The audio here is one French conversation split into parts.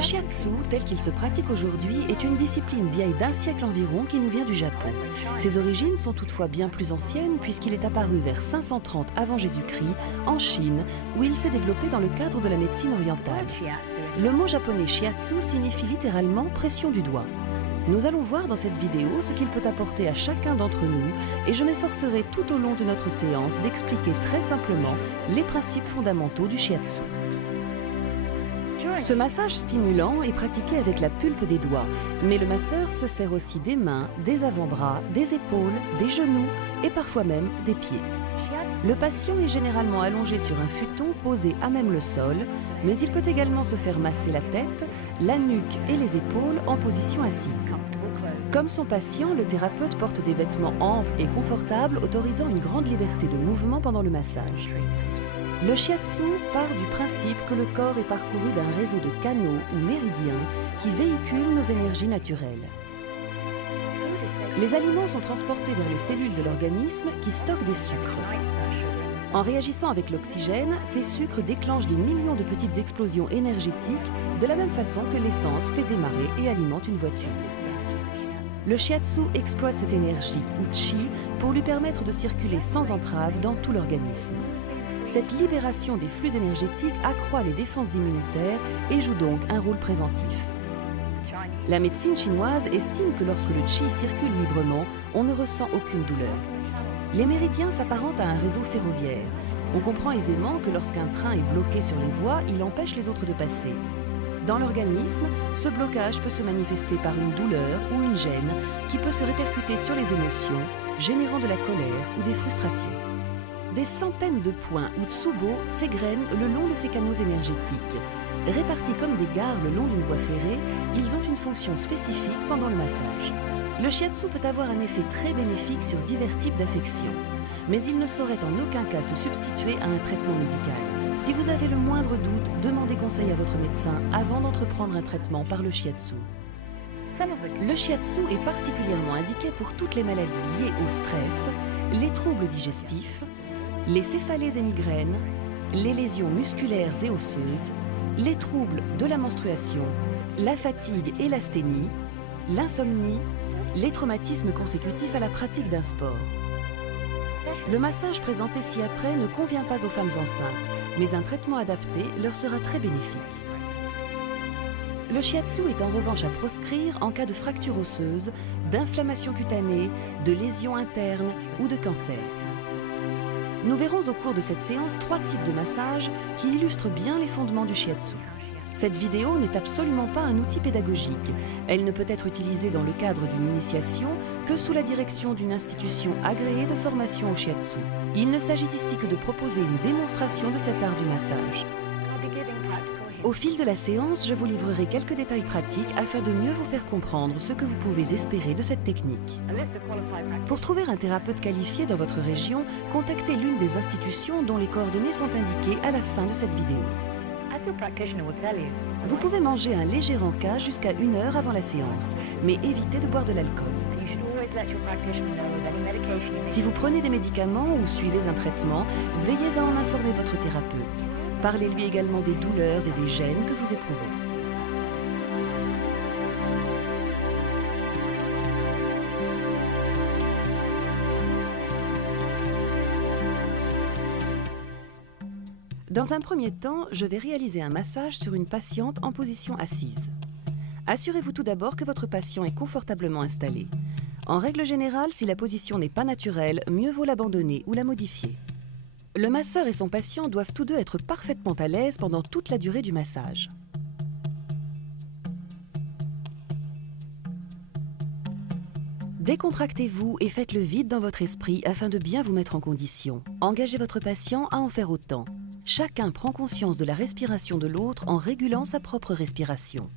Le shiatsu, tel qu'il se pratique aujourd'hui, est une discipline vieille d'un siècle environ qui nous vient du Japon. Ses origines sont toutefois bien plus anciennes puisqu'il est apparu vers 530 avant Jésus-Christ en Chine, où il s'est développé dans le cadre de la médecine orientale. Le mot japonais shiatsu signifie littéralement pression du doigt. Nous allons voir dans cette vidéo ce qu'il peut apporter à chacun d'entre nous et je m'efforcerai tout au long de notre séance d'expliquer très simplement les principes fondamentaux du shiatsu. Ce massage stimulant est pratiqué avec la pulpe des doigts, mais le masseur se sert aussi des mains, des avant-bras, des épaules, des genoux et parfois même des pieds. Le patient est généralement allongé sur un futon posé à même le sol, mais il peut également se faire masser la tête, la nuque et les épaules en position assise. Comme son patient, le thérapeute porte des vêtements amples et confortables autorisant une grande liberté de mouvement pendant le massage. Le shiatsu part du principe que le corps est parcouru d'un réseau de canaux ou méridiens qui véhiculent nos énergies naturelles. Les aliments sont transportés vers les cellules de l'organisme qui stockent des sucres. En réagissant avec l'oxygène, ces sucres déclenchent des millions de petites explosions énergétiques de la même façon que l'essence fait démarrer et alimente une voiture. Le shiatsu exploite cette énergie, ou chi, pour lui permettre de circuler sans entrave dans tout l'organisme. Cette libération des flux énergétiques accroît les défenses immunitaires et joue donc un rôle préventif. La médecine chinoise estime que lorsque le qi circule librement, on ne ressent aucune douleur. Les méridiens s'apparentent à un réseau ferroviaire. On comprend aisément que lorsqu'un train est bloqué sur les voies, il empêche les autres de passer. Dans l'organisme, ce blocage peut se manifester par une douleur ou une gêne qui peut se répercuter sur les émotions, générant de la colère ou des frustrations. Des centaines de points ou tsubo s'égrènent le long de ces canaux énergétiques. Répartis comme des gares le long d'une voie ferrée, ils ont une fonction spécifique pendant le massage. Le shiatsu peut avoir un effet très bénéfique sur divers types d'affections, mais il ne saurait en aucun cas se substituer à un traitement médical. Si vous avez le moindre doute, demandez conseil à votre médecin avant d'entreprendre un traitement par le shiatsu. Le shiatsu est particulièrement indiqué pour toutes les maladies liées au stress, les troubles digestifs, les céphalées et migraines, les lésions musculaires et osseuses, les troubles de la menstruation, la fatigue et l'asthénie, l'insomnie, les traumatismes consécutifs à la pratique d'un sport. Le massage présenté ci-après ne convient pas aux femmes enceintes, mais un traitement adapté leur sera très bénéfique. Le shiatsu est en revanche à proscrire en cas de fracture osseuse, d'inflammation cutanée, de lésions internes ou de cancer. Nous verrons au cours de cette séance 3 types de massages qui illustrent bien les fondements du shiatsu. Cette vidéo n'est absolument pas un outil pédagogique. Elle ne peut être utilisée dans le cadre d'une initiation que sous la direction d'une institution agréée de formation au shiatsu. Il ne s'agit ici que de proposer une démonstration de cet art du massage. Au fil de la séance, je vous livrerai quelques détails pratiques afin de mieux vous faire comprendre ce que vous pouvez espérer de cette technique. Pour trouver un thérapeute qualifié dans votre région, contactez l'une des institutions dont les coordonnées sont indiquées à la fin de cette vidéo. Vous pouvez manger un léger encas jusqu'à 1 heure avant la séance, mais évitez de boire de l'alcool. Si vous prenez des médicaments ou suivez un traitement, veillez à en informer votre thérapeute. Parlez-lui également des douleurs et des gênes que vous éprouvez. Dans un premier temps, je vais réaliser un massage sur une patiente en position assise. Assurez-vous tout d'abord que votre patient est confortablement installé. En règle générale, si la position n'est pas naturelle, mieux vaut l'abandonner ou la modifier. Le masseur et son patient doivent tous deux être parfaitement à l'aise pendant toute la durée du massage. Décontractez-vous et faites le vide dans votre esprit afin de bien vous mettre en condition. Engagez votre patient à en faire autant. Chacun prend conscience de la respiration de l'autre en régulant sa propre respiration.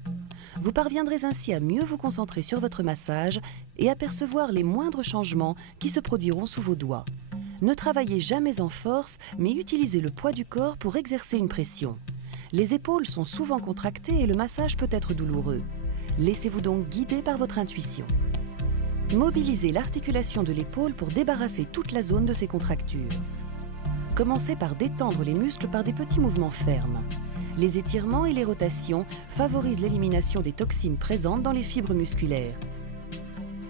Vous parviendrez ainsi à mieux vous concentrer sur votre massage et à percevoir les moindres changements qui se produiront sous vos doigts. Ne travaillez jamais en force, mais utilisez le poids du corps pour exercer une pression. Les épaules sont souvent contractées et le massage peut être douloureux. Laissez-vous donc guider par votre intuition. Mobilisez l'articulation de l'épaule pour débarrasser toute la zone de ses contractures. Commencez par détendre les muscles par des petits mouvements fermes. Les étirements et les rotations favorisent l'élimination des toxines présentes dans les fibres musculaires.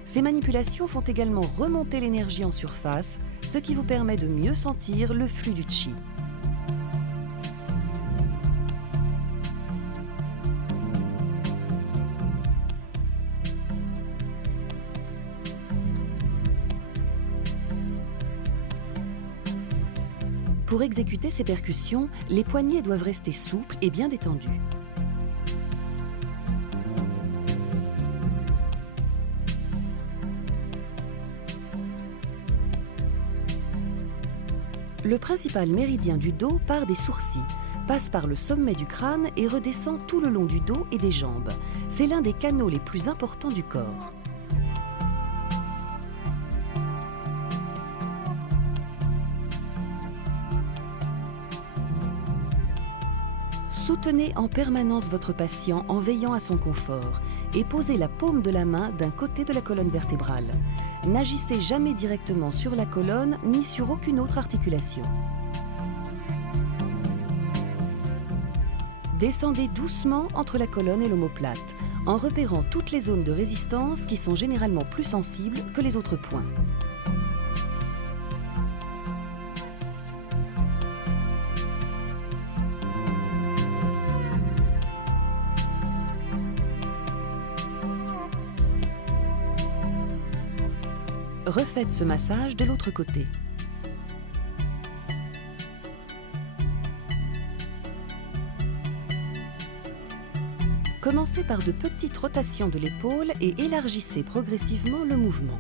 Ces manipulations font également remonter l'énergie en surface, ce qui vous permet de mieux sentir le flux du chi. Pour exécuter ces percussions, les poignets doivent rester souples et bien détendus. Le principal méridien du dos part des sourcils, passe par le sommet du crâne et redescend tout le long du dos et des jambes. C'est l'un des canaux les plus importants du corps. Soutenez en permanence votre patient en veillant à son confort et posez la paume de la main d'un côté de la colonne vertébrale. N'agissez jamais directement sur la colonne ni sur aucune autre articulation. Descendez doucement entre la colonne et l'omoplate, en repérant toutes les zones de résistance qui sont généralement plus sensibles que les autres points. Refaites ce massage de l'autre côté. Commencez par de petites rotations de l'épaule et élargissez progressivement le mouvement.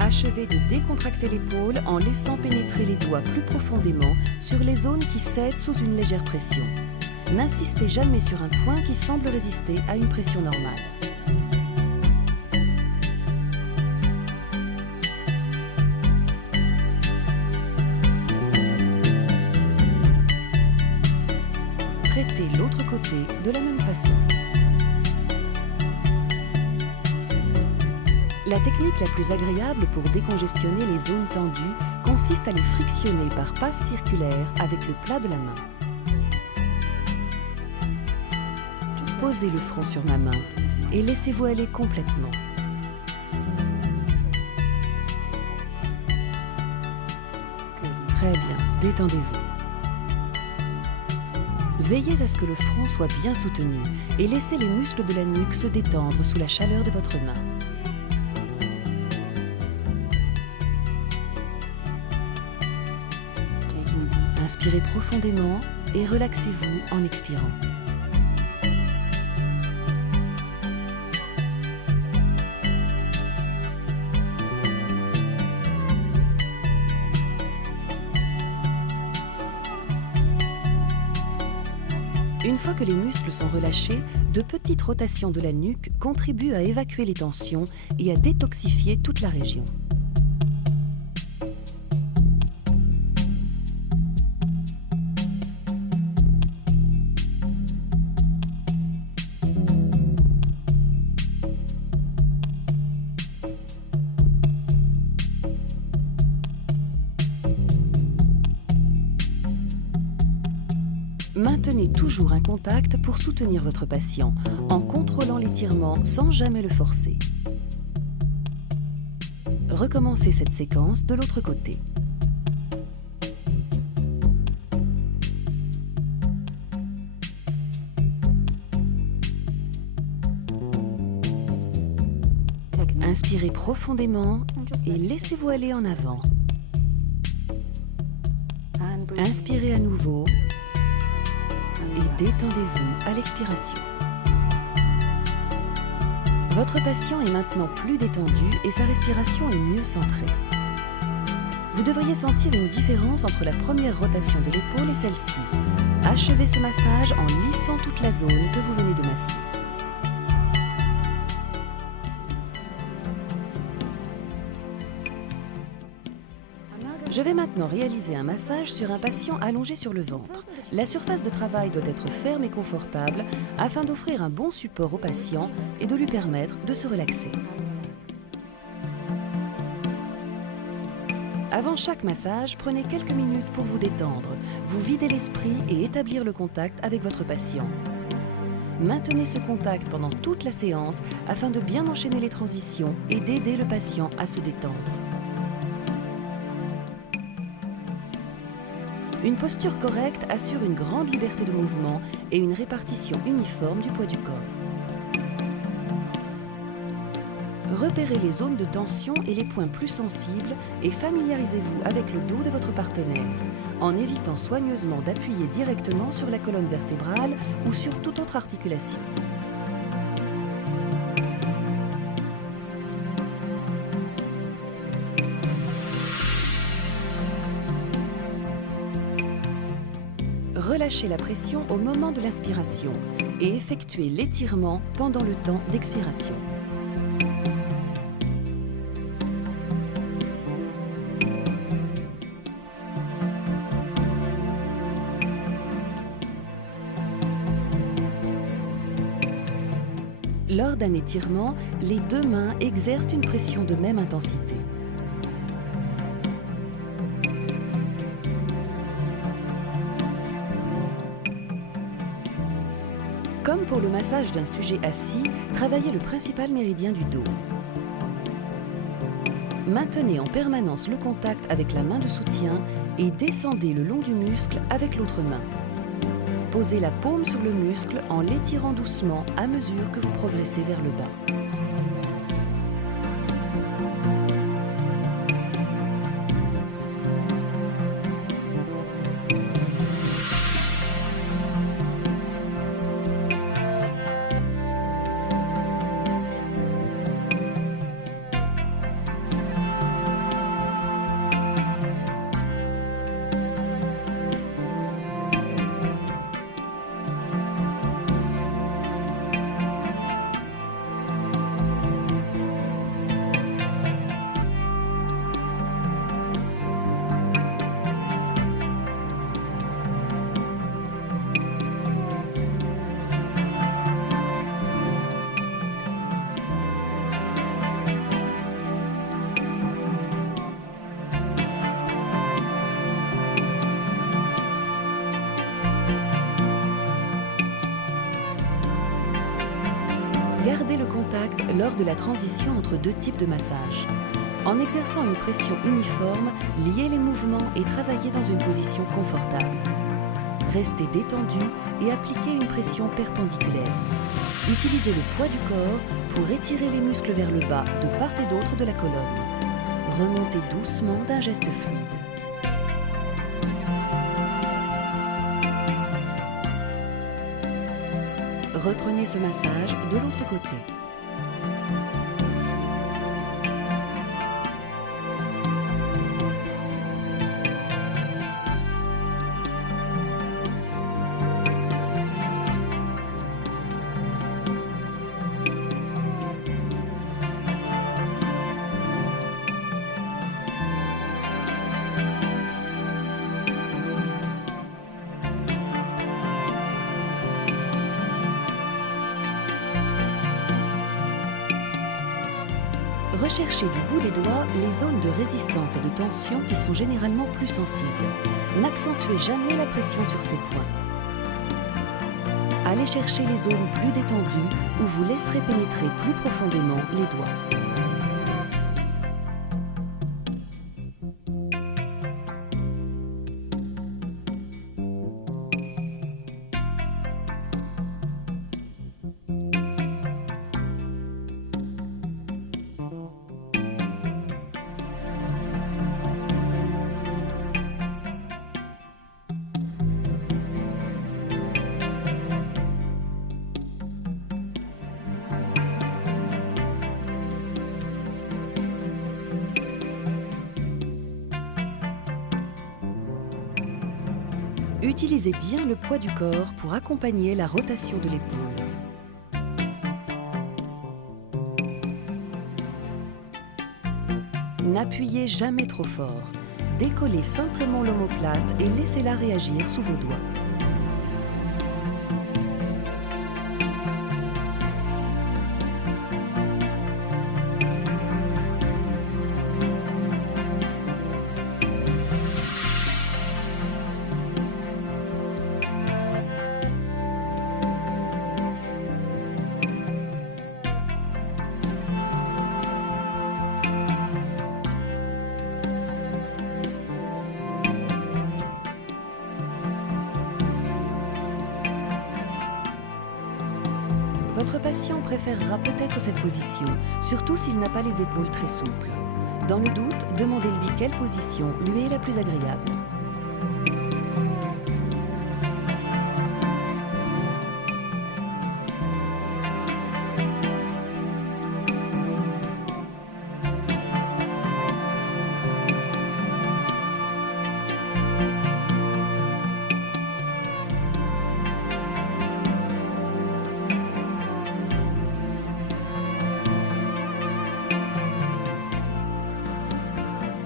Achevez de décontracter l'épaule en laissant pénétrer les doigts plus profondément sur les zones qui cèdent sous une légère pression. N'insistez jamais sur un point qui semble résister à une pression normale. Traitez l'autre côté de la même façon. La technique la plus agréable pour décongestionner les zones tendues consiste à les frictionner par passes circulaires avec le plat de la main. Posez le front sur ma main et laissez-vous aller complètement. Très bien, détendez-vous. Veillez à ce que le front soit bien soutenu et laissez les muscles de la nuque se détendre sous la chaleur de votre main. Inspirez profondément et relaxez-vous en expirant. Une fois que les muscles sont relâchés, de petites rotations de la nuque contribuent à évacuer les tensions et à détoxifier toute la région. Maintenez toujours un contact pour soutenir votre patient, en contrôlant l'étirement sans jamais le forcer. Recommencez cette séquence de l'autre côté. Inspirez profondément et laissez-vous aller en avant. Inspirez à nouveau. Et détendez-vous à l'expiration. Votre patient est maintenant plus détendu et sa respiration est mieux centrée. Vous devriez sentir une différence entre la première rotation de l'épaule et celle-ci. Achevez ce massage en lissant toute la zone que vous venez de masser. Je vais maintenant réaliser un massage sur un patient allongé sur le ventre. La surface de travail doit être ferme et confortable afin d'offrir un bon support au patient et de lui permettre de se relaxer. Avant chaque massage, prenez quelques minutes pour vous détendre, vous vider l'esprit et établir le contact avec votre patient. Maintenez ce contact pendant toute la séance afin de bien enchaîner les transitions et d'aider le patient à se détendre. Une posture correcte assure une grande liberté de mouvement et une répartition uniforme du poids du corps. Repérez les zones de tension et les points plus sensibles et familiarisez-vous avec le dos de votre partenaire, en évitant soigneusement d'appuyer directement sur la colonne vertébrale ou sur toute autre articulation. Relâchez la pression au moment de l'inspiration et effectuez l'étirement pendant le temps d'expiration. Lors d'un étirement, les deux mains exercent une pression de même intensité. Comme pour le massage d'un sujet assis, travaillez le principal méridien du dos. Maintenez en permanence le contact avec la main de soutien et descendez le long du muscle avec l'autre main. Posez la paume sur le muscle en l'étirant doucement à mesure que vous progressez vers le bas. Gardez le contact lors de la transition entre deux types de massage. En exerçant une pression uniforme, liez les mouvements et travaillez dans une position confortable. Restez détendu et appliquez une pression perpendiculaire. Utilisez le poids du corps pour étirer les muscles vers le bas de part et d'autre de la colonne. Remontez doucement d'un geste fluide. Reprenez ce massage de l'autre côté. Recherchez du bout des doigts les zones de résistance et de tension qui sont généralement plus sensibles. N'accentuez jamais la pression sur ces points. Allez chercher les zones plus détendues où vous laisserez pénétrer plus profondément les doigts. Utilisez bien le poids du corps pour accompagner la rotation de l'épaule. N'appuyez jamais trop fort. Décollez simplement l'omoplate et laissez-la réagir sous vos doigts. Votre patient préférera peut-être cette position, surtout s'il n'a pas les épaules très souples. Dans le doute, demandez-lui quelle position lui est la plus agréable.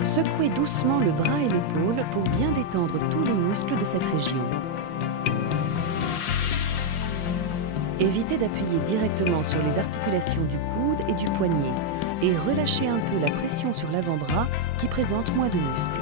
Secouez doucement le bras et l'épaule pour bien détendre tous les muscles de cette région. Évitez d'appuyer directement sur les articulations du coude et du poignet et relâchez un peu la pression sur l'avant-bras qui présente moins de muscles.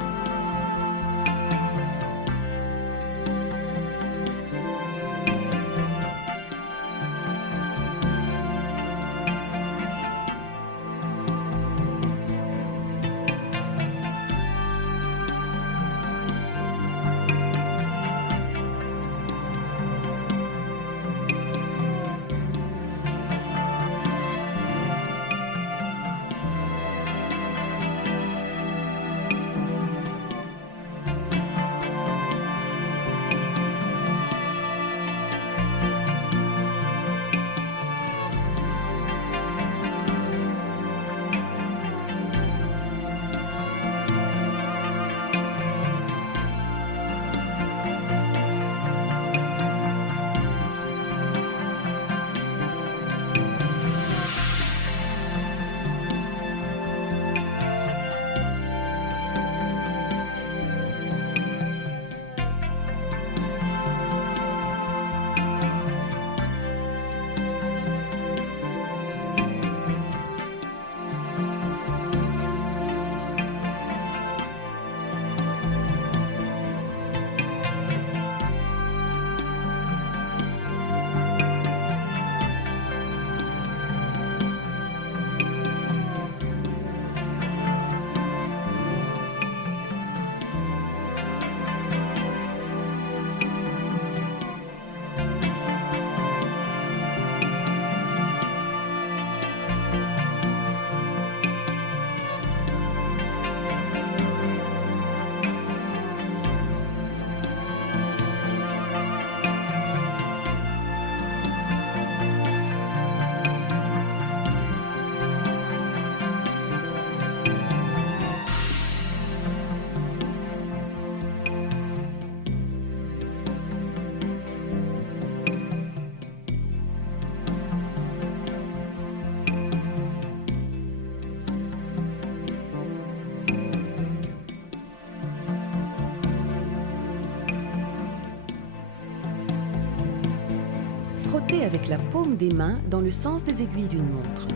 Frottez avec la paume des mains dans le sens des aiguilles d'une montre.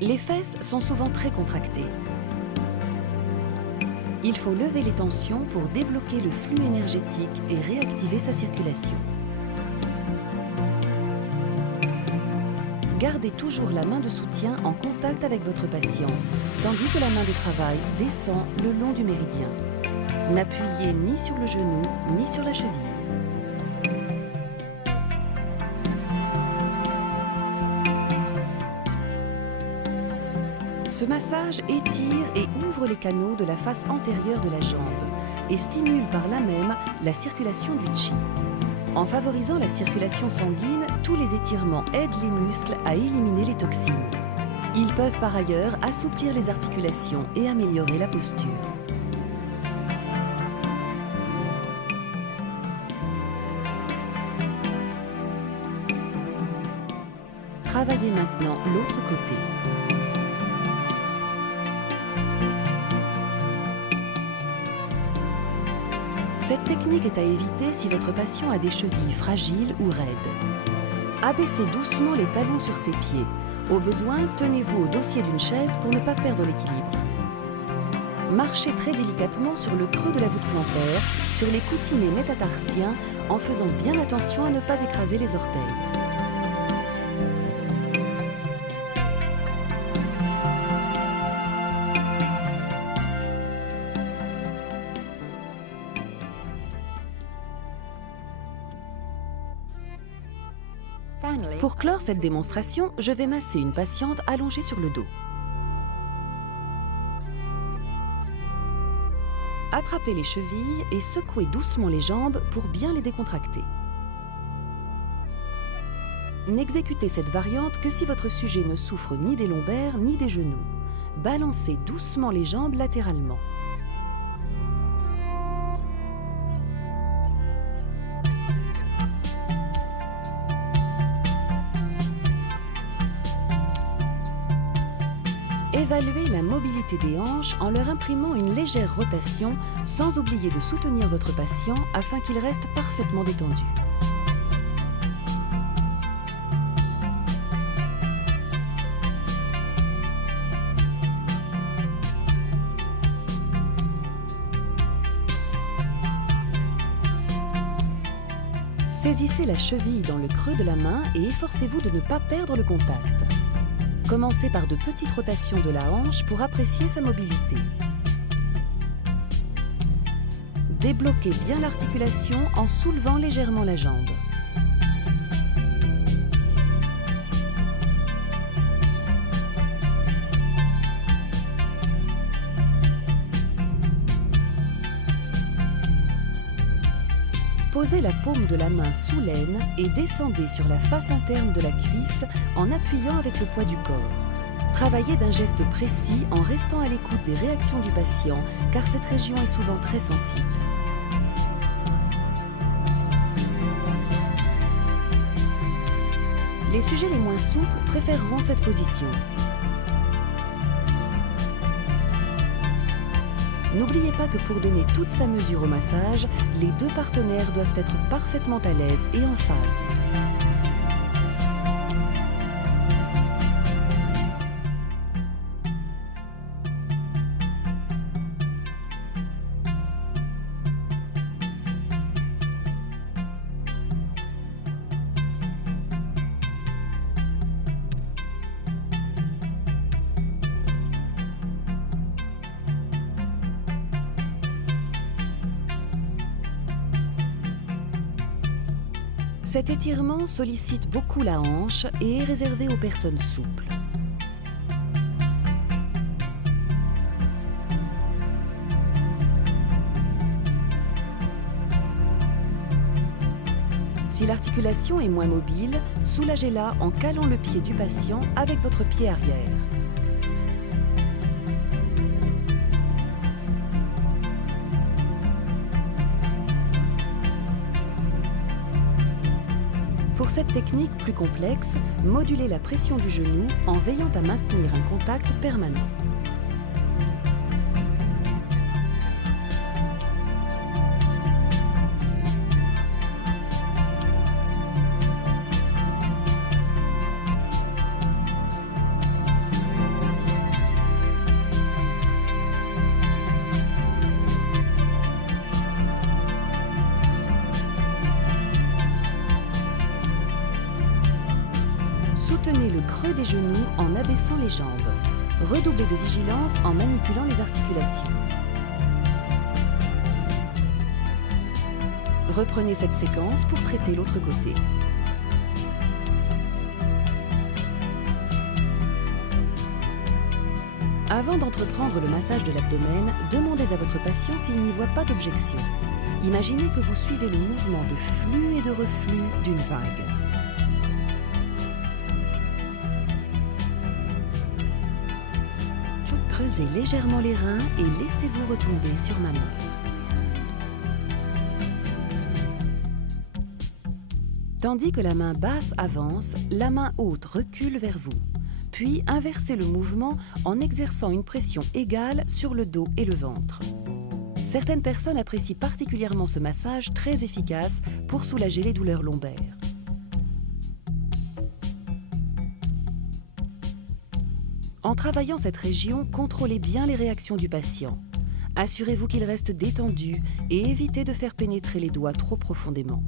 Les fesses sont souvent très contractées. Il faut lever les tensions pour débloquer le flux énergétique et réactiver sa circulation. Gardez toujours la main de soutien en contact avec votre patient, tandis que la main de travail descend le long du méridien. N'appuyez ni sur le genou, ni sur la cheville. Ce massage étire et ouvre les canaux de la face antérieure de la jambe et stimule par là même la circulation du chi. En favorisant la circulation sanguine, tous les étirements aident les muscles à éliminer les toxines. Ils peuvent par ailleurs assouplir les articulations et améliorer la posture. Travaillez maintenant l'autre côté. Cette technique est à éviter si votre patient a des chevilles fragiles ou raides. Abaissez doucement les talons sur ses pieds. Au besoin, tenez-vous au dossier d'une chaise pour ne pas perdre l'équilibre. Marchez très délicatement sur le creux de la voûte plantaire, sur les coussinets métatarsiens, en faisant bien attention à ne pas écraser les orteils. Pour clore cette démonstration, je vais masser une patiente allongée sur le dos. Attrapez les chevilles et secouez doucement les jambes pour bien les décontracter. N'exécutez cette variante que si votre sujet ne souffre ni des lombaires ni des genoux. Balancez doucement les jambes latéralement. Évaluez la mobilité des hanches en leur imprimant une légère rotation sans oublier de soutenir votre patient afin qu'il reste parfaitement détendu. Saisissez la cheville dans le creux de la main et efforcez-vous de ne pas perdre le contact. Commencez par de petites rotations de la hanche pour apprécier sa mobilité. Débloquez bien l'articulation en soulevant légèrement la jambe. Posez la paume de la main sous l'aine et descendez sur la face interne de la cuisse en appuyant avec le poids du corps. Travaillez d'un geste précis en restant à l'écoute des réactions du patient, car cette région est souvent très sensible. Les sujets les moins souples préféreront cette position. N'oubliez pas que pour donner toute sa mesure au massage, les deux partenaires doivent être parfaitement à l'aise et en phase. Cet étirement sollicite beaucoup la hanche et est réservé aux personnes souples. Si l'articulation est moins mobile, soulagez-la en calant le pied du patient avec votre pied arrière. Pour cette technique plus complexe, modulez la pression du genou en veillant à maintenir un contact permanent. Soutenez le creux des genoux en abaissant les jambes. Redoublez de vigilance en manipulant les articulations. Reprenez cette séquence pour traiter l'autre côté. Avant d'entreprendre le massage de l'abdomen, demandez à votre patient s'il n'y voit pas d'objection. Imaginez que vous suivez le mouvement de flux et de reflux d'une vague. Creusez légèrement les reins et laissez-vous retomber sur ma main. Tandis que la main basse avance, la main haute recule vers vous. Puis inversez le mouvement en exerçant une pression égale sur le dos et le ventre. Certaines personnes apprécient particulièrement ce massage très efficace pour soulager les douleurs lombaires. En travaillant cette région, contrôlez bien les réactions du patient. Assurez-vous qu'il reste détendu et évitez de faire pénétrer les doigts trop profondément.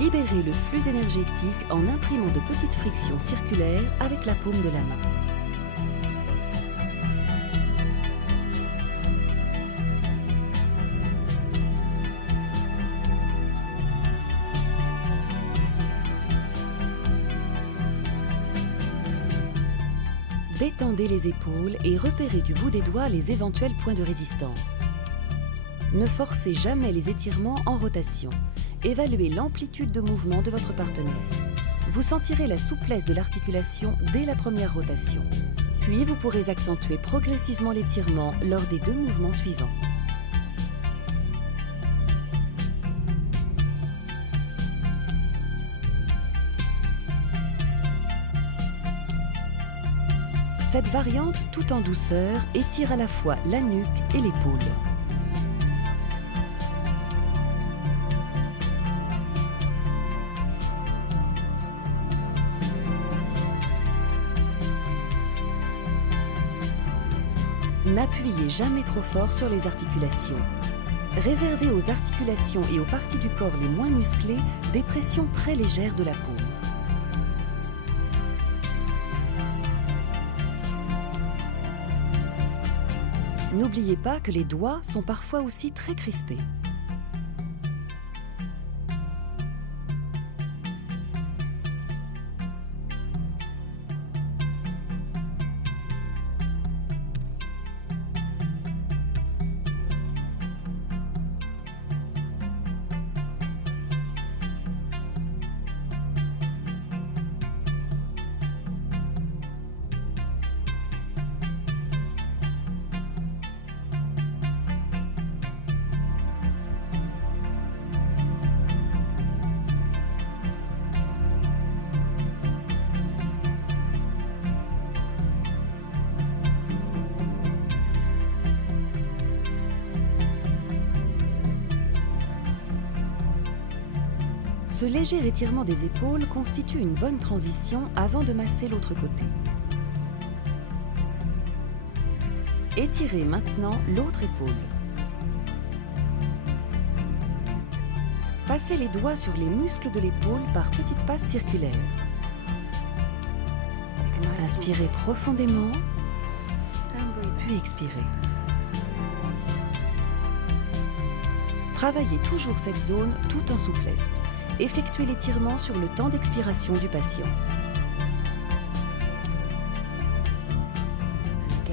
Libérez le flux énergétique en imprimant de petites frictions circulaires avec la paume de la main. Détendez les épaules et repérez du bout des doigts les éventuels points de résistance. Ne forcez jamais les étirements en rotation. Évaluez l'amplitude de mouvement de votre partenaire. Vous sentirez la souplesse de l'articulation dès la première rotation. Puis vous pourrez accentuer progressivement l'étirement lors des 2 mouvements suivants. Cette variante, tout en douceur, étire à la fois la nuque et l'épaule. N'appuyez jamais trop fort sur les articulations. Réservez aux articulations et aux parties du corps les moins musclées des pressions très légères de la paume. N'oubliez pas que les doigts sont parfois aussi très crispés. Ce léger étirement des épaules constitue une bonne transition avant de masser l'autre côté. Étirez maintenant l'autre épaule. Passez les doigts sur les muscles de l'épaule par petites passes circulaires. Inspirez profondément, puis expirez. Travaillez toujours cette zone tout en souplesse. Effectuez l'étirement sur le temps d'expiration du patient.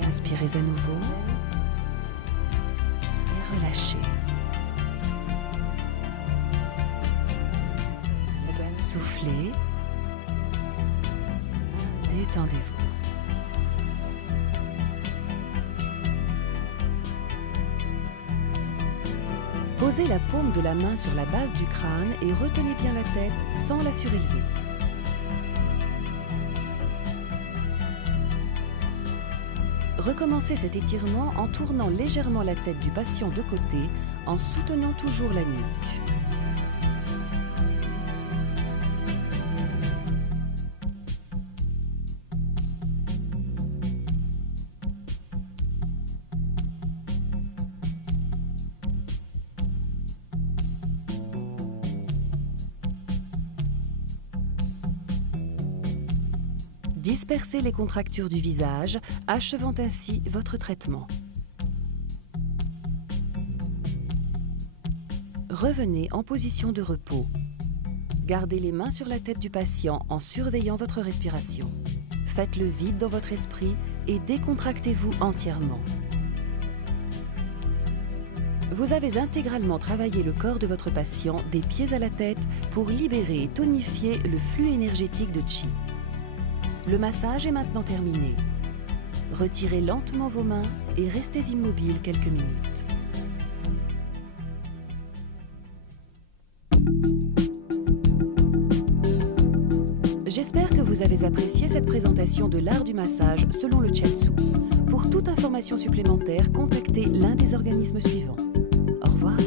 Inspirez à nouveau et relâchez. Soufflez. Détendez-vous. Posez la paume de la main sur la base du crâne et retenez bien la tête sans la surélever. Recommencez cet étirement en tournant légèrement la tête du patient de côté en soutenant toujours la nuque. Dispersez les contractures du visage, achevant ainsi votre traitement. Revenez en position de repos. Gardez les mains sur la tête du patient en surveillant votre respiration. Faites le vide dans votre esprit et décontractez-vous entièrement. Vous avez intégralement travaillé le corps de votre patient des pieds à la tête pour libérer et tonifier le flux énergétique de Qi. Le massage est maintenant terminé. Retirez lentement vos mains et restez immobile quelques minutes. J'espère que vous avez apprécié cette présentation de l'art du massage selon le Shiatsu. Pour toute information supplémentaire, contactez l'un des organismes suivants. Au revoir.